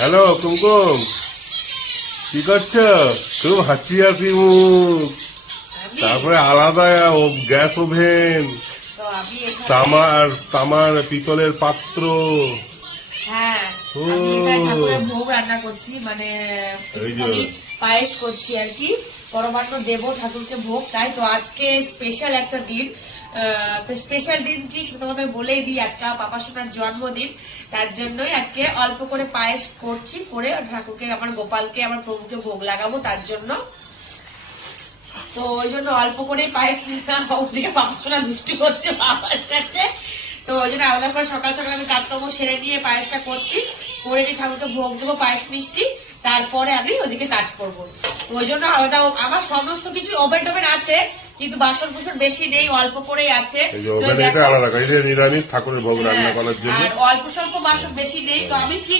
Hello কুমকুম, কি করছো? খুব হাসি হাসি মুখ, তারপরে আলাদা গ্যাস ওভেন, তো আমি এখানে তামার পিতলের পাত্র। হ্যাঁ ও। আমি এখানে ঠাকুরের ভোগ রান্না করছি, মানে এই যে। আমি পায়েস করছি আর কি, পরমান্ন দেব ঠাকুরকে ভোগ। তাই তো আজকে স্পেশাল একটা দিন। তো স্পেশাল দিন কি সেটা তোমাদের বলেই দিই, আজকে আমার পাপা সোনার জন্মদিন। তার জন্যই আজকে অল্প করে পায়েস করছি, করে ঠাকুরকে, আমার গোপালকে, আমার প্রভুকে ভোগ লাগাবো তার জন্য। তো ওই জন্য অল্প করে পায়েস, ওদিকে পাপা সোনা দুষ্টু করছে বাবার সাথে। তো ওই জন্য আলাদা করে সকাল সকাল আমি কাজকর্ম সেরে নিয়ে পায়েসটা করছি, করে নিয়ে ঠাকুরকে ভোগ দেবো পায়েস মিষ্টি, তারপরে আমি ওদিকে কাজ করবো। ওই জন্য আলাদা আমার সমস্ত কিছু ওভেন টোভেন আছে, কিন্তু বাসন কুসন বেশি নেই, অল্প করেই আছে। এই যে ওভেন, এটা আলাদা, এটা নিরামিষ ঠাকুরের ভোগ রান্না করার জন্য। আর অল্প স্বল্প বাসন বেশি নেই, তো আমি কি